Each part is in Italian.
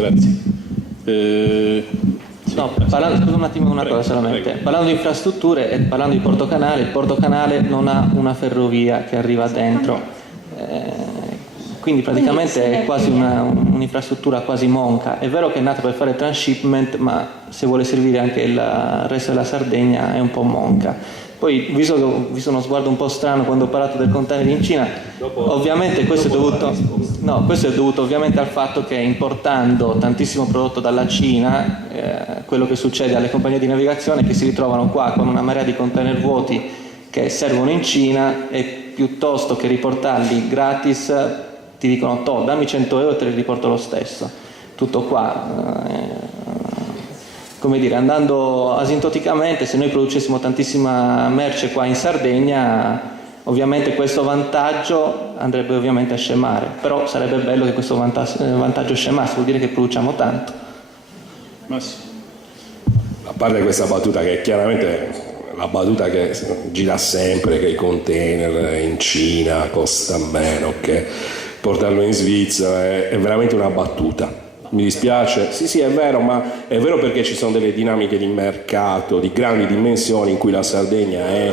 Grazie. No, scusa un attimo una cosa solamente. Parlando di infrastrutture e parlando di Porto Canale, il Porto Canale non ha una ferrovia che arriva dentro, quindi praticamente è quasi un'infrastruttura quasi monca. È vero che è nata per fare transshipment, ma se vuole servire anche il resto della Sardegna è un po' monca. Poi, visto che ho visto uno sguardo un po' strano quando ho parlato del container in Cina, ovviamente questo è dovuto ovviamente al fatto che importando tantissimo prodotto dalla Cina, quello che succede alle compagnie di navigazione è che si ritrovano qua con una marea di container vuoti che servono in Cina e piuttosto che riportarli gratis ti dicono dammi 100 euro e te li riporto lo stesso. Tutto qua. Come dire, andando asintoticamente, se noi producessimo tantissima merce qua in Sardegna, ovviamente questo vantaggio andrebbe ovviamente a scemare, però sarebbe bello che questo vantaggio scemasse, vuol dire che produciamo tanto. Massimo. A parte questa battuta che è chiaramente la battuta che gira sempre, che i container in Cina costano meno, che portarlo in Svizzera è veramente una battuta. Mi dispiace, sì è vero, ma è vero perché ci sono delle dinamiche di mercato di grandi dimensioni in cui la Sardegna è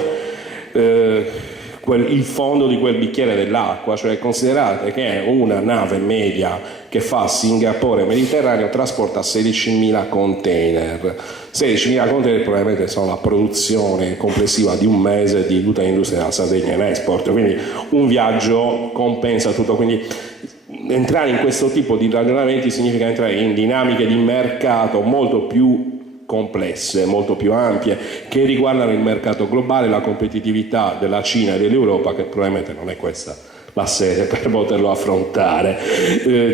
il fondo di quel bicchiere dell'acqua, cioè considerate che una nave media che fa Singapore-Mediterraneo trasporta 16.000 container. 16.000 container probabilmente sono la produzione complessiva di un mese di tutta l'industria della Sardegna in export, quindi un viaggio compensa tutto. Quindi entrare in questo tipo di ragionamenti significa entrare in dinamiche di mercato molto più complesse, molto più ampie, che riguardano il mercato globale, la competitività della Cina e dell'Europa, che probabilmente non è questa la sede per poterlo affrontare.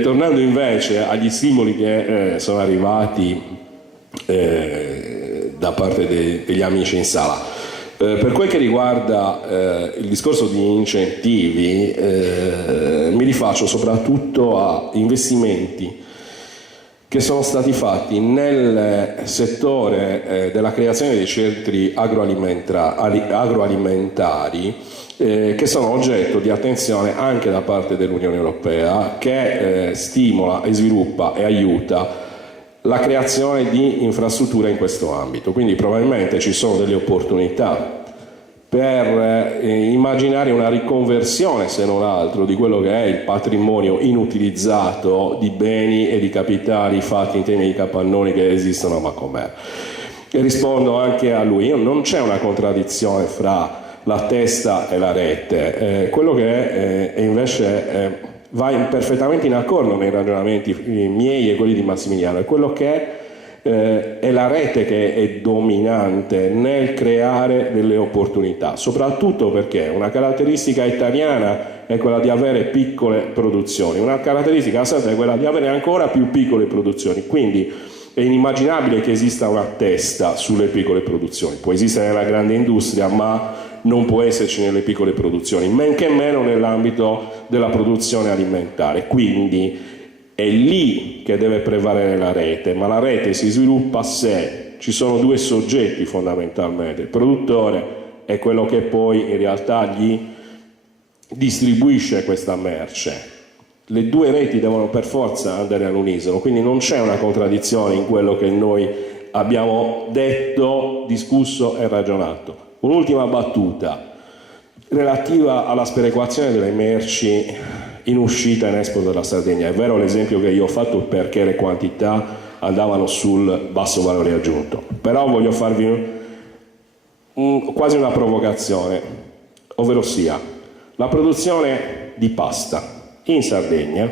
Tornando invece agli stimoli che sono arrivati da parte degli amici in sala. Per quel che riguarda il discorso di incentivi, mi rifaccio soprattutto a investimenti che sono stati fatti nel settore della creazione dei centri agroalimentari che sono oggetto di attenzione anche da parte dell'Unione Europea, che stimola e sviluppa e aiuta la creazione di infrastrutture in questo ambito. Quindi probabilmente ci sono delle opportunità per immaginare una riconversione, se non altro, di quello che è il patrimonio inutilizzato di beni e di capitali fatti in termini di capannoni che esistono a Macomer. E rispondo anche a lui, non c'è una contraddizione fra la testa e la rete, quello che è invece va perfettamente in accordo nei ragionamenti miei e quelli di Massimiliano, è quello che è la rete che è dominante nel creare delle opportunità, soprattutto perché una caratteristica italiana è quella di avere piccole produzioni, una caratteristica sarda è quella di avere ancora più piccole produzioni, quindi è inimmaginabile che esista una testa sulle piccole produzioni. Può esistere nella grande industria, ma non può esserci nelle piccole produzioni, men che meno nell'ambito della produzione alimentare. Quindi è lì che deve prevalere la rete, ma la rete si sviluppa se ci sono due soggetti fondamentalmente, il produttore e quello che poi in realtà gli distribuisce questa merce. Le due reti devono per forza andare all'unisono, quindi non c'è una contraddizione in quello che noi abbiamo detto, discusso e ragionato. Un'ultima battuta relativa alla sperequazione delle merci in uscita e in export della Sardegna. È vero l'esempio che io ho fatto perché le quantità andavano sul basso valore aggiunto, però voglio farvi quasi una provocazione, ovvero sia la produzione di pasta in Sardegna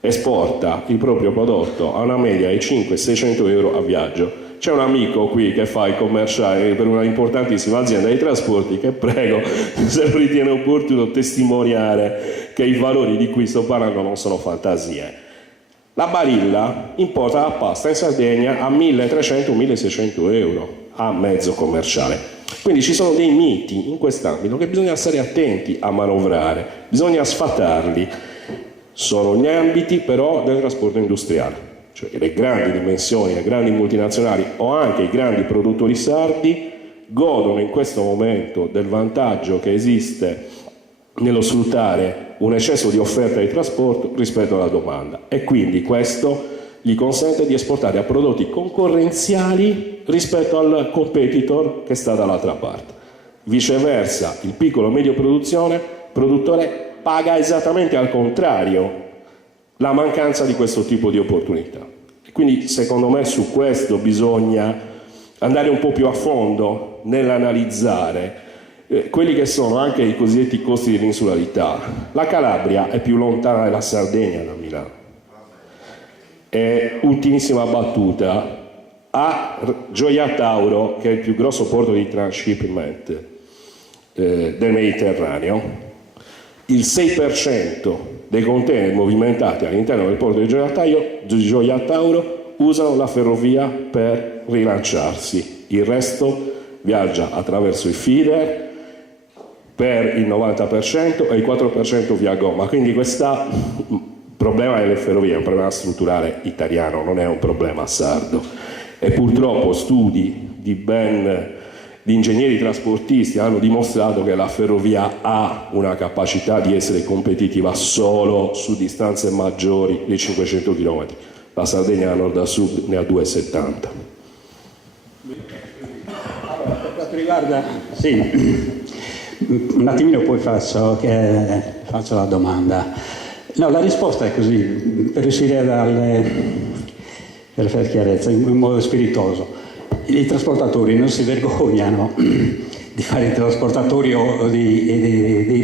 esporta il proprio prodotto a una media di 500-600 euro a viaggio. C'è un amico qui che fa il commerciale per una importantissima azienda di trasporti che prego, se lo ritiene opportuno, testimoniare che i valori di cui sto parlando non sono fantasie. La Barilla importa la pasta in Sardegna a 1.300-1.600 euro a mezzo commerciale. Quindi ci sono dei miti in quest'ambito che bisogna stare attenti a manovrare, bisogna sfatarli. Sono gli ambiti però del trasporto industriale. Cioè le grandi dimensioni, le grandi multinazionali o anche i grandi produttori sardi godono in questo momento del vantaggio che esiste nello sfruttare un eccesso di offerta di trasporto rispetto alla domanda, e quindi questo gli consente di esportare a prodotti concorrenziali rispetto al competitor che sta dall'altra parte. Viceversa, il piccolo e medio produttore paga esattamente al contrario la mancanza di questo tipo di opportunità. Quindi secondo me su questo bisogna andare un po' più a fondo nell'analizzare quelli che sono anche i cosiddetti costi dell'insularità. La Calabria è più lontana della Sardegna da Milano. E ultimissima battuta, a Gioia Tauro, che è il più grosso porto di transshipment del Mediterraneo, il 6% dei container movimentati all'interno del porto di Gioia Tauro usano la ferrovia per rilanciarsi, il resto viaggia attraverso i feeder per il 90% e il 4% via gomma. Quindi questo problema delle ferrovie è un problema strutturale italiano, non è un problema sardo, e purtroppo studi di ingegneri trasportisti hanno dimostrato che la ferrovia ha una capacità di essere competitiva solo su distanze maggiori di 500 km. La Sardegna da nord a sud ne ha 270. Allora, per quanto riguarda, sì, un attimino poi faccio la domanda. No, la risposta è così, per uscire per fare chiarezza in modo spiritoso. I trasportatori non si vergognano di fare i trasportatori o di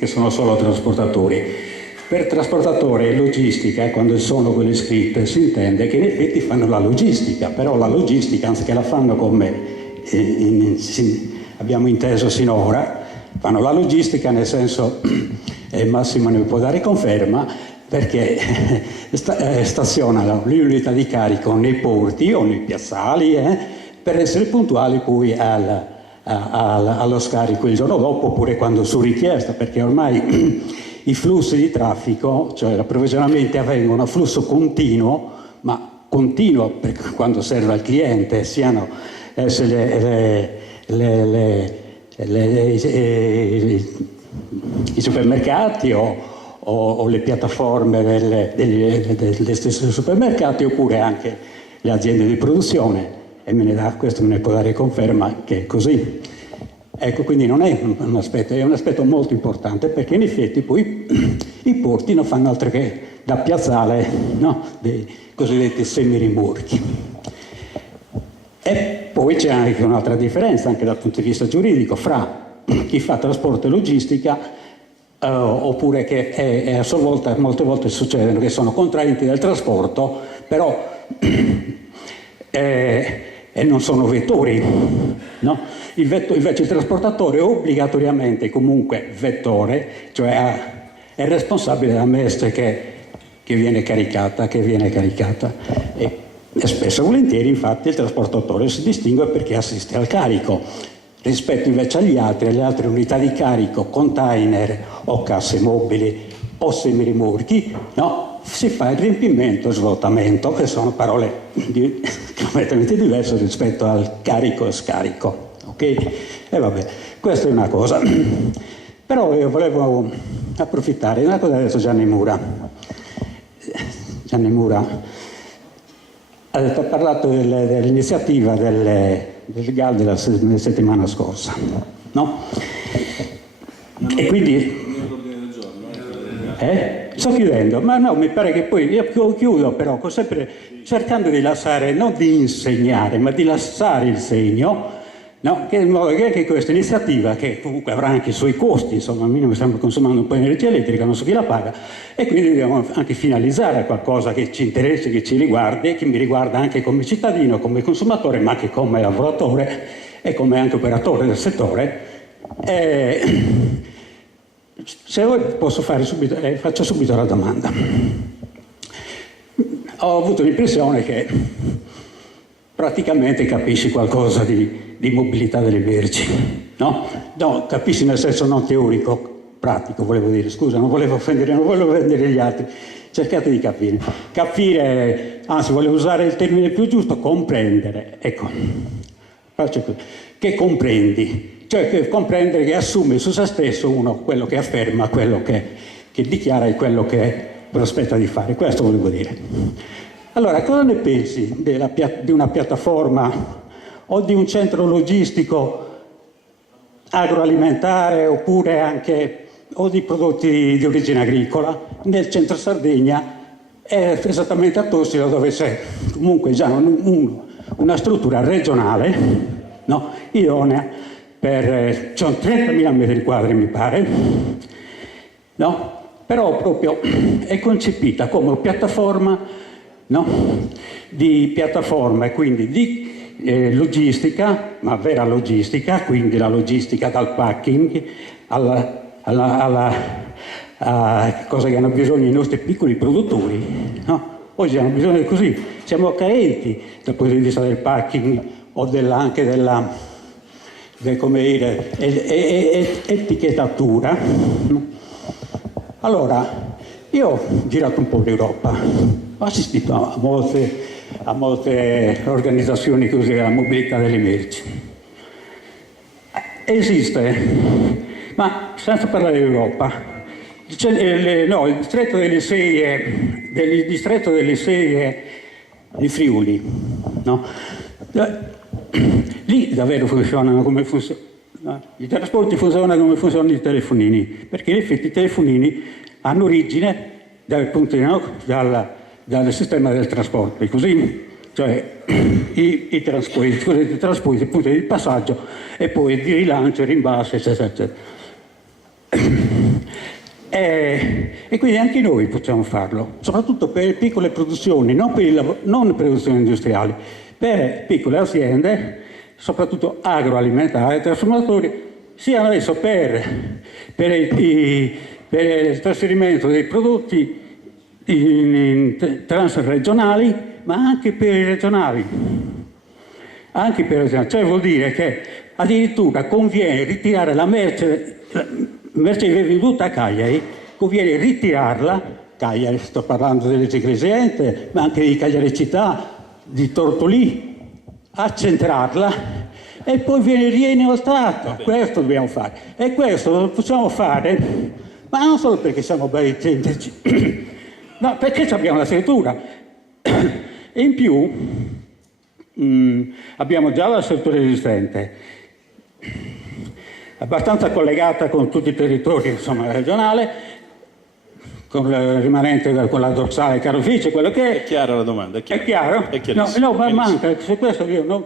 che sono solo trasportatori. Per trasportatore e logistica, quando sono quelle scritte, si intende che in effetti fanno la logistica, però la logistica, anziché la fanno come abbiamo inteso sinora, fanno la logistica nel senso, Massimo ne può dare conferma, perché stazionano le unità di carico nei porti o nei piazzali per essere puntuali poi allo scarico il giorno dopo, oppure quando su richiesta, perché ormai i flussi di traffico, cioè gli approvvigionamenti, avvengono a flusso continuo, ma continuo per quando serve al cliente, siano i supermercati o le piattaforme degli stessi supermercati, oppure anche le aziende di produzione, e questo me ne può dare conferma che è così. Ecco, quindi non è un aspetto, è un aspetto molto importante, perché in effetti poi i porti non fanno altro che da piazzale, no, dei cosiddetti semirimorchi. E poi c'è anche un'altra differenza, anche dal punto di vista giuridico, fra chi fa trasporto e logistica, oppure che a sua volta, molte volte succedono che sono contraenti del trasporto, però e non sono vettori, no? Invece il trasportatore è obbligatoriamente comunque vettore, cioè è responsabile della merce che viene caricata. E spesso e volentieri, infatti, il trasportatore si distingue perché assiste al carico, rispetto invece alle altre unità di carico, container o casse mobili o semirimorchi, no? Si fa il riempimento e svuotamento, che sono parole completamente diverse rispetto al carico e scarico, ok? E vabbè, questa è una cosa. Però io volevo approfittare di una cosa che ha detto Gianni Mura. Gianni Mura ha parlato dell'iniziativa del GAL della settimana scorsa, no? E quindi... Sto chiudendo, ma no, mi pare che poi io chiudo, però sempre cercando di lasciare, non di insegnare, ma di lasciare il segno, no? Che in modo che anche questa iniziativa, che comunque avrà anche i suoi costi, insomma, almeno mi stiamo consumando un po' di energia elettrica, non so chi la paga, e quindi dobbiamo anche finalizzare a qualcosa che ci interessi, che ci riguardi, che mi riguarda anche come cittadino, come consumatore, ma anche come lavoratore e come anche operatore del settore. Se vuoi posso fare subito, faccio subito la domanda. Ho avuto l'impressione che praticamente capisci qualcosa di mobilità delle merci, no? No, capisci nel senso non teorico, pratico, volevo dire, scusa, non volevo offendere gli altri. Cercate di capire. Capire, anzi volevo usare il termine più giusto, comprendere. Ecco, faccio così. Che comprendi? Cioè che comprendere, che assume su se stesso uno quello che afferma, quello che dichiara e quello che prospetta di fare. Questo volevo dire. Allora, cosa ne pensi di una piattaforma o di un centro logistico agroalimentare oppure anche o di prodotti di origine agricola nel centro Sardegna, è esattamente a Tossilo, dove c'è comunque già una struttura regionale, no, idonea per c'è 30.000 metri quadri mi pare, no? Però proprio è concepita come piattaforma, no? Di piattaforma e quindi di logistica, ma vera logistica, quindi la logistica dal packing a cosa che hanno bisogno i nostri piccoli produttori, no? Oggi hanno bisogno di così, siamo carenti dal punto di vista del packing o anche della come dire, etichettatura. Allora, io ho girato un po' l'Europa, ho assistito a molte organizzazioni così della mobilità delle merci. Esiste, ma senza parlare dell'Europa, il distretto delle Serie di Friuli, no? Lì davvero funzionano come funzionano. I trasporti funzionano come funzionano i telefonini, perché in effetti i telefonini hanno origine dal sistema del trasporto, così, cioè i trasporti, il punto di passaggio e poi di rilancio, rimbalzo, eccetera, eccetera. E quindi anche noi possiamo farlo, soprattutto per piccole produzioni, non produzioni industriali, per piccole aziende, soprattutto agroalimentari, trasformatori, sia adesso per il trasferimento dei prodotti transregionali, ma anche per i regionali. Cioè vuol dire che addirittura conviene ritirare la merce venduta a Cagliari, conviene ritirarla, Cagliari, sto parlando delle Ciclesente, ma anche di Cagliari città, di Tortolì, accentrarla e poi viene reinoltrata. Questo dobbiamo fare. E questo lo possiamo fare, ma non solo perché siamo belli tecnici, no, perché abbiamo la struttura. E in più abbiamo già la struttura esistente, abbastanza collegata con tutti i territori, insomma, regionale, con la rimanente, con la dorsale carrofice, quello che è. È chiara la domanda? È chiaro? È No, ma manca, su questo io non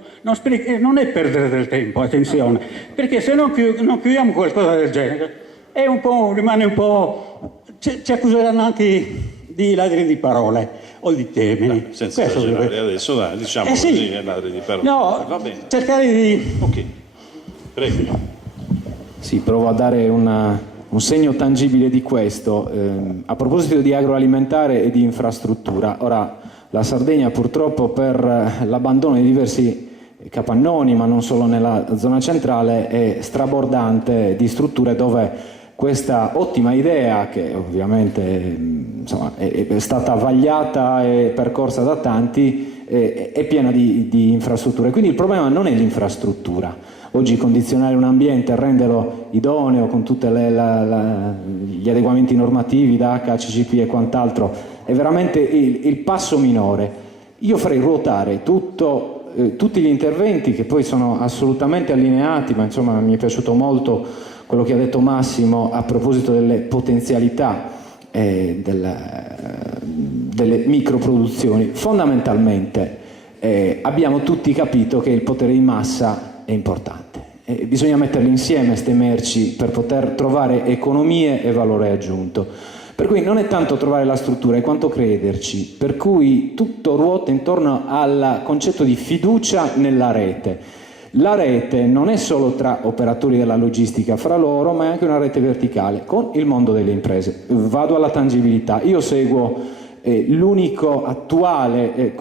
è perdere del tempo, attenzione, perché se non chiudiamo qualcosa del genere, è rimane un po'. Ci accuseranno anche di ladri di parole o di termini. Senza esagerare adesso, diciamo così, ladri di parole. No, va bene. Cercare di. Ok, prego. Sì, provo a dare un segno tangibile di questo. A proposito di agroalimentare e di infrastruttura, ora la Sardegna purtroppo per l'abbandono di diversi capannoni, ma non solo nella zona centrale, è strabordante di strutture dove questa ottima idea, che ovviamente insomma, è stata vagliata e percorsa da tanti, è piena di infrastrutture. Quindi il problema non è l'infrastruttura. Oggi condizionare un ambiente e renderlo idoneo con tutti gli adeguamenti normativi, DACA, CCP e quant'altro, è veramente il passo minore. Io farei ruotare tutti gli interventi, che poi sono assolutamente allineati, ma insomma mi è piaciuto molto quello che ha detto Massimo a proposito delle potenzialità delle microproduzioni. Fondamentalmente abbiamo tutti capito che il potere di massa è importante. Bisogna metterli insieme queste merci per poter trovare economie e valore aggiunto. Per cui non è tanto trovare la struttura, quanto crederci. Per cui tutto ruota intorno al concetto di fiducia nella rete. La rete non è solo tra operatori della logistica fra loro, ma è anche una rete verticale con il mondo delle imprese. Vado alla tangibilità. Io seguo l'unico attuale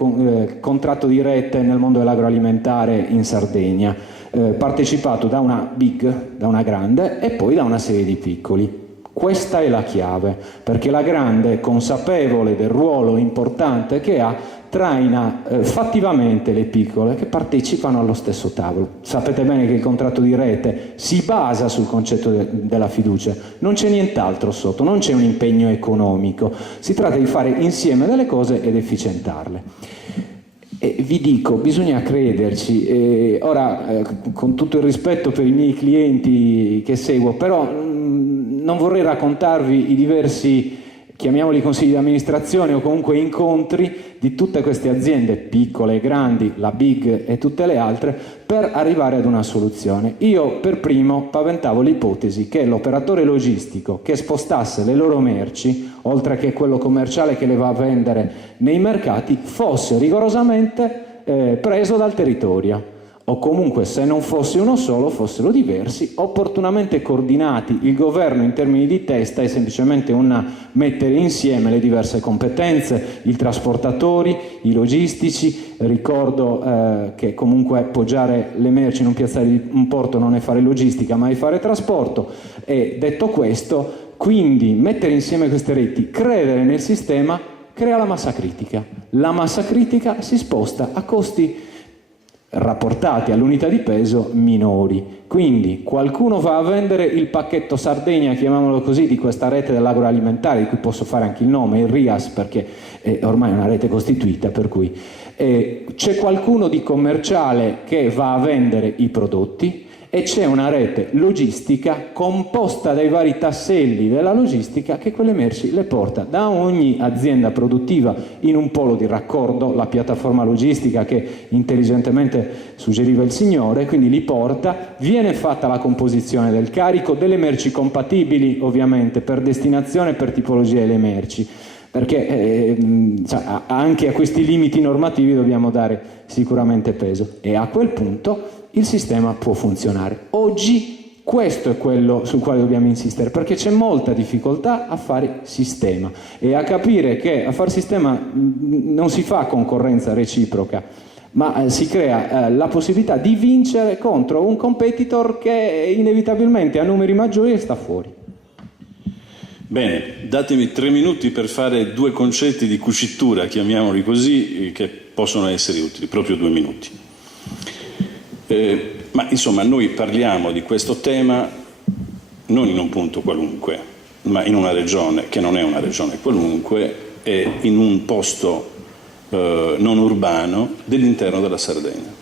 contratto di rete nel mondo dell'agroalimentare in Sardegna, partecipato da una big, da una grande, e poi da una serie di piccoli. Questa è la chiave, perché la grande, consapevole del ruolo importante che ha, traina fattivamente le piccole che partecipano allo stesso tavolo. Sapete bene che il contratto di rete si basa sul concetto della fiducia, non c'è nient'altro sotto, non c'è un impegno economico, si tratta di fare insieme delle cose ed efficientarle. E vi dico, bisogna crederci. Ora, con tutto il rispetto per i miei clienti che seguo, però non vorrei raccontarvi i diversi, chiamiamoli consigli di amministrazione o comunque incontri di tutte queste aziende, piccole e grandi, la Big e tutte le altre, per arrivare ad una soluzione. Io per primo paventavo l'ipotesi che l'operatore logistico che spostasse le loro merci, oltre che quello commerciale che le va a vendere nei mercati, fosse rigorosamente preso dal territorio. O comunque, se non fosse uno solo, fossero diversi, opportunamente coordinati. Il governo in termini di testa è semplicemente mettere insieme le diverse competenze, i trasportatori, i logistici. Ricordo che comunque poggiare le merci in un piazzale di un porto non è fare logistica, ma è fare trasporto. E detto questo, quindi mettere insieme queste reti, credere nel sistema, crea la massa critica. La massa critica si sposta a costi rapportati all'unità di peso minori. Quindi qualcuno va a vendere il pacchetto Sardegna, chiamiamolo così, di questa rete dell'agroalimentare, di cui posso fare anche il nome, il RIAS, perché è ormai una rete costituita, per cui c'è qualcuno di commerciale che va a vendere i prodotti e c'è una rete logistica composta dai vari tasselli della logistica che quelle merci le porta da ogni azienda produttiva in un polo di raccordo, la piattaforma logistica che intelligentemente suggeriva il signore, quindi li porta, viene fatta la composizione del carico, delle merci compatibili ovviamente per destinazione e per tipologia delle merci, perché anche a questi limiti normativi dobbiamo dare sicuramente peso, e a quel punto il sistema può funzionare. Oggi questo è quello sul quale dobbiamo insistere, perché c'è molta difficoltà a fare sistema e a capire che a fare sistema non si fa concorrenza reciproca, ma si crea la possibilità di vincere contro un competitor che inevitabilmente ha numeri maggiori e sta fuori. Bene, datemi 3 minuti per fare 2 concetti di cucitura, chiamiamoli così, che possono essere utili, proprio 2 minuti. Ma insomma, noi parliamo di questo tema non in un punto qualunque, ma in una regione che non è una regione qualunque, e in un posto non urbano dell'interno della Sardegna.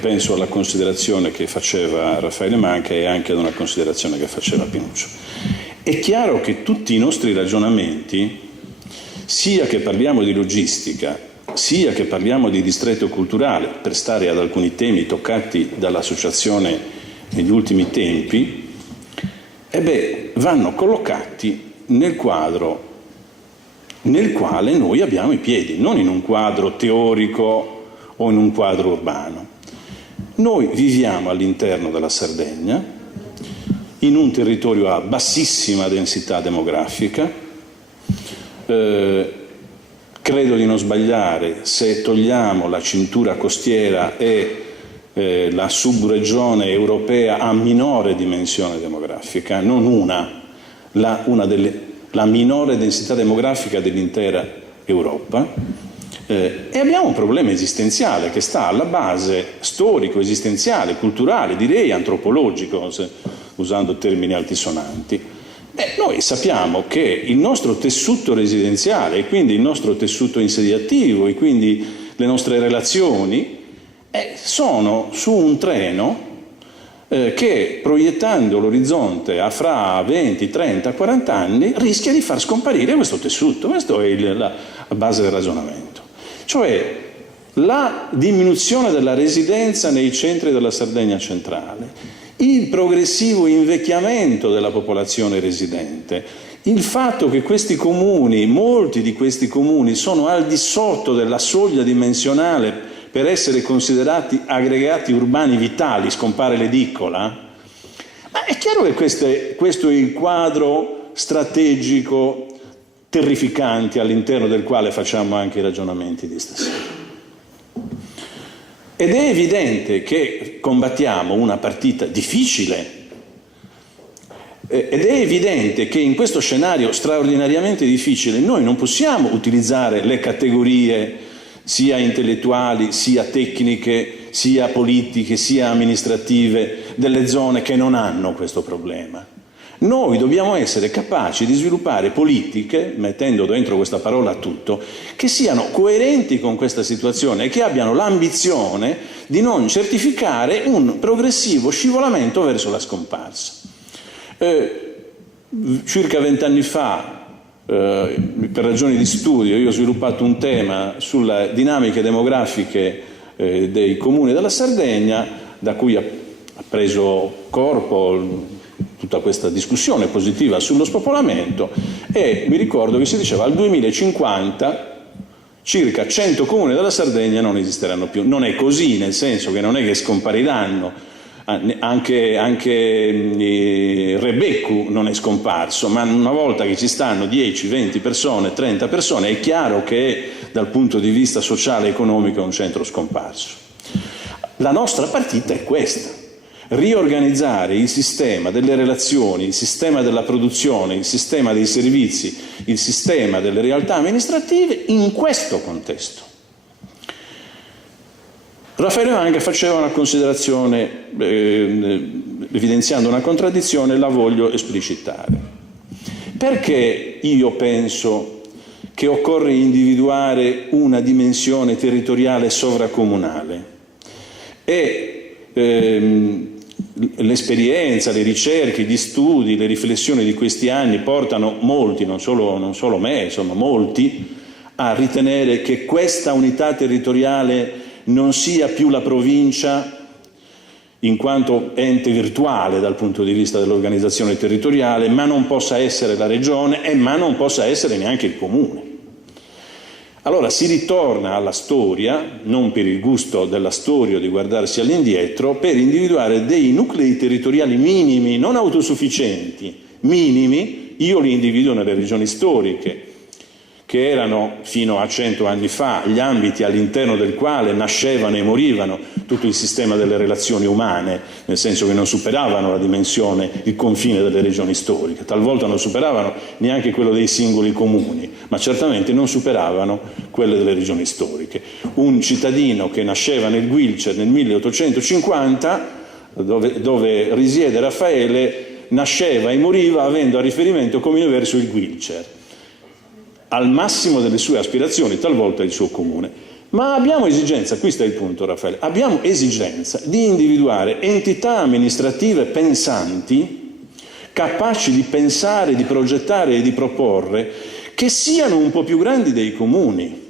Penso alla considerazione che faceva Raffaele Manca e anche ad una considerazione che faceva Pinuccio. È chiaro che tutti i nostri ragionamenti, sia che parliamo di logistica, sia che parliamo di distretto culturale, per stare ad alcuni temi toccati dall'associazione negli ultimi tempi, vanno collocati nel quadro nel quale noi abbiamo i piedi, non in un quadro teorico o in un quadro urbano. Noi viviamo all'interno della Sardegna, in un territorio a bassissima densità demografica. Credo di non sbagliare se togliamo la cintura costiera e la subregione europea a minore dimensione demografica, non la minore densità demografica dell'intera Europa, e abbiamo un problema esistenziale che sta alla base storico, esistenziale, culturale, direi antropologico, usando termini altisonanti. Noi sappiamo che il nostro tessuto residenziale e quindi il nostro tessuto insediativo e quindi le nostre relazioni sono su un treno che, proiettando l'orizzonte a fra 20, 30, 40 anni, rischia di far scomparire questo tessuto. Questa è la base del ragionamento. Cioè la diminuzione della residenza nei centri della Sardegna centrale, il progressivo invecchiamento della popolazione residente, il fatto che questi comuni, molti di questi comuni, sono al di sotto della soglia dimensionale per essere considerati aggregati urbani vitali, scompare l'edicola, ma è chiaro che questo è il quadro strategico terrificante all'interno del quale facciamo anche i ragionamenti di stasera. Ed è evidente che combattiamo una partita difficile, Ed è evidente che in questo scenario straordinariamente difficile noi non possiamo utilizzare le categorie sia intellettuali, sia tecniche, sia politiche, sia amministrative delle zone che non hanno questo problema. Noi dobbiamo essere capaci di sviluppare politiche, mettendo dentro questa parola tutto, che siano coerenti con questa situazione e che abbiano l'ambizione di non certificare un progressivo scivolamento verso la scomparsa. Circa 20 anni fa, per ragioni di studio, io ho sviluppato un tema sulle dinamiche demografiche dei comuni della Sardegna, da cui ha preso corpo tutta questa discussione positiva sullo spopolamento, e mi ricordo che si diceva al 2050 circa 100 comuni della Sardegna non esisteranno più. Non è così, nel senso che non è che scompariranno, anche Rebeccu non è scomparso, ma una volta che ci stanno 10, 20 persone, 30 persone, è chiaro che dal punto di vista sociale e economico è un centro scomparso. La nostra partita è questa: riorganizzare il sistema delle relazioni, il sistema della produzione, il sistema dei servizi, il sistema delle realtà amministrative in questo contesto. Raffaele Manga faceva una considerazione evidenziando una contraddizione, la voglio esplicitare. Perché io penso che occorre individuare una dimensione territoriale sovracomunale? L'esperienza, le ricerche, gli studi, le riflessioni di questi anni portano molti, non solo me, insomma molti, a ritenere che questa unità territoriale non sia più la provincia in quanto ente virtuale dal punto di vista dell'organizzazione territoriale, ma non possa essere la regione e ma non possa essere neanche il comune. Allora si ritorna alla storia, non per il gusto della storia o di guardarsi all'indietro, per individuare dei nuclei territoriali minimi, non autosufficienti, minimi. Io li individuo nelle regioni storiche, che erano fino a 100 anni fa gli ambiti all'interno del quale nascevano e morivano tutto il sistema delle relazioni umane, nel senso che non superavano la dimensione, il confine delle regioni storiche, talvolta non superavano neanche quello dei singoli comuni, ma certamente non superavano quelle delle regioni storiche. Un cittadino che nasceva nel Guilcer nel 1850, dove risiede Raffaele, nasceva e moriva avendo a riferimento come verso il Guilcer, al massimo delle sue aspirazioni, talvolta il suo comune. Ma abbiamo esigenza, qui sta il punto Raffaele, abbiamo esigenza di individuare entità amministrative pensanti, capaci di pensare, di progettare e di proporre, che siano un po' più grandi dei comuni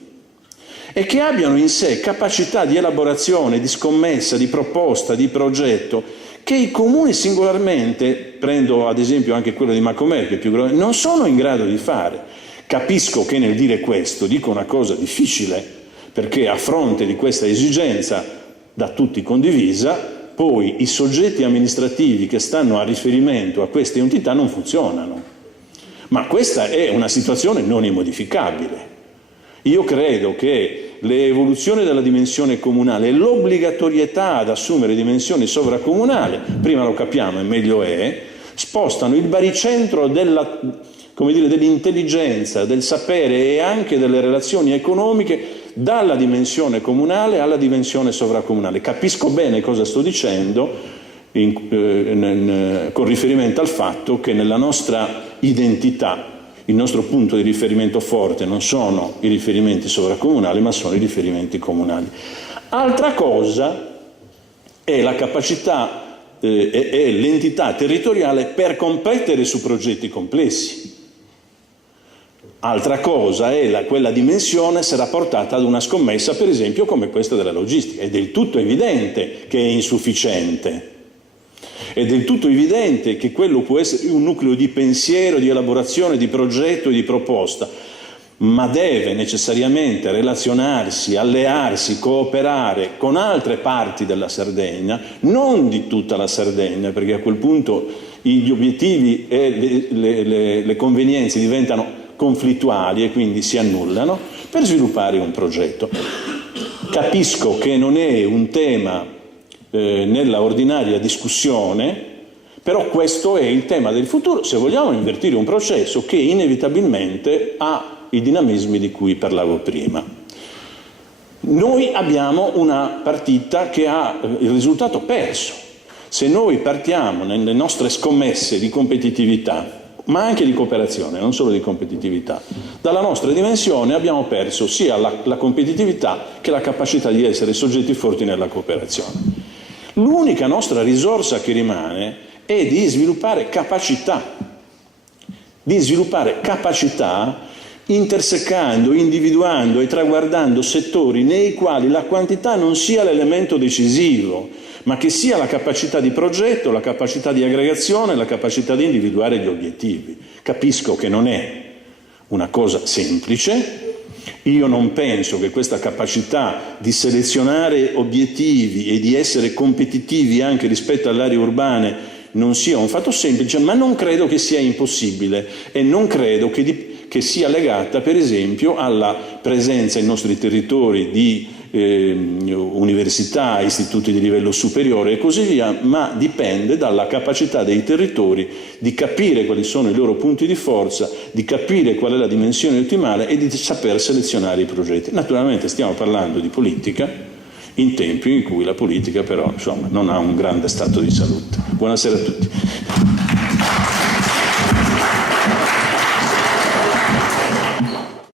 e che abbiano in sé capacità di elaborazione, di scommessa, di proposta, di progetto, che i comuni singolarmente, prendo ad esempio anche quello di Macomer, che è più grande, non sono in grado di fare. Capisco che nel dire questo dico una cosa difficile, perché a fronte di questa esigenza da tutti condivisa, poi i soggetti amministrativi che stanno a riferimento a queste entità non funzionano. Ma questa è una situazione non immodificabile. Io credo che l'evoluzione della dimensione comunale e l'obbligatorietà ad assumere dimensione sovracomunale, prima lo capiamo e meglio è, spostano il baricentro dell'intelligenza, del sapere e anche delle relazioni economiche dalla dimensione comunale alla dimensione sovracomunale. Capisco bene cosa sto dicendo con riferimento al fatto che nella nostra identità il nostro punto di riferimento forte non sono i riferimenti sovracomunali, ma sono i riferimenti comunali. Altra cosa è la capacità e l'entità territoriale per competere su progetti complessi. Altra cosa è quella dimensione sarà portata ad una scommessa, per esempio, come questa della logistica. È del tutto evidente che è insufficiente. È del tutto evidente che quello può essere un nucleo di pensiero, di elaborazione, di progetto e di proposta, ma deve necessariamente relazionarsi, allearsi, cooperare con altre parti della Sardegna, non di tutta la Sardegna, perché a quel punto gli obiettivi e le convenienze diventano conflittuali e quindi si annullano, per sviluppare un progetto. Capisco che non è un tema nella ordinaria discussione, Però questo è il tema del futuro se vogliamo invertire un processo che inevitabilmente ha i dinamismi di cui parlavo prima. Noi abbiamo una partita che ha il risultato perso. Se noi partiamo nelle nostre scommesse di competitività, ma anche di cooperazione, non solo di competitività, dalla nostra dimensione abbiamo perso sia la competitività che la capacità di essere soggetti forti nella cooperazione. L'unica nostra risorsa che rimane è di sviluppare capacità intersecando, individuando e traguardando settori nei quali la quantità non sia l'elemento decisivo, ma che sia la capacità di progetto, la capacità di aggregazione, la capacità di individuare gli obiettivi. Capisco che non è una cosa semplice, io non penso che questa capacità di selezionare obiettivi e di essere competitivi anche rispetto alle aree urbane non sia un fatto semplice, ma non credo che sia impossibile e non credo che sia legata, per esempio, alla presenza in nostri territori di università, istituti di livello superiore e così via, ma dipende dalla capacità dei territori di capire quali sono i loro punti di forza, di capire qual è la dimensione ottimale e di saper selezionare i progetti. Naturalmente stiamo parlando di politica in tempi in cui la politica però non ha un grande stato di salute. Buonasera a tutti.